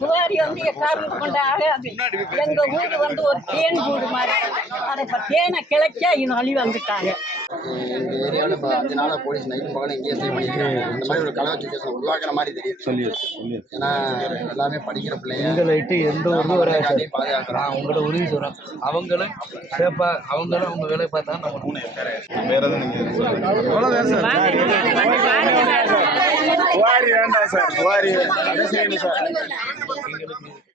Quarry வந்து காரணம் கொண்ட ஆகாது. எங்க ஊர் வந்து ஒரு தேன் கூடு மாதிரி. அதை இப்ப தேனை கிளைச்சா இன்னும் அழி வந்துட்டாங்க. எங்கள் ஏரியாவில் இப்போ 5 நாளாக போலீஸ் நைட்டு பகலும் இங்கேயே ஸ்டே பண்ணியிருக்காங்க. இந்த மாதிரி ஒரு கலவை சுச்சுவேஷன் உருவாக்குற மாதிரி தெரியுது. ஏன்னா எல்லாமே படிக்கிற பிள்ளைங்க எங்களை விட்டு எந்த ஒரு வராது. பாதுகாக்கிறோம். உங்களோட உதவி சொல்கிறோம். அவங்களும் சேஃபா அவங்களும் அவங்க வேலையை பார்த்தா நம்ம வேற எதுவும் வேண்டாம் சார். குவாரி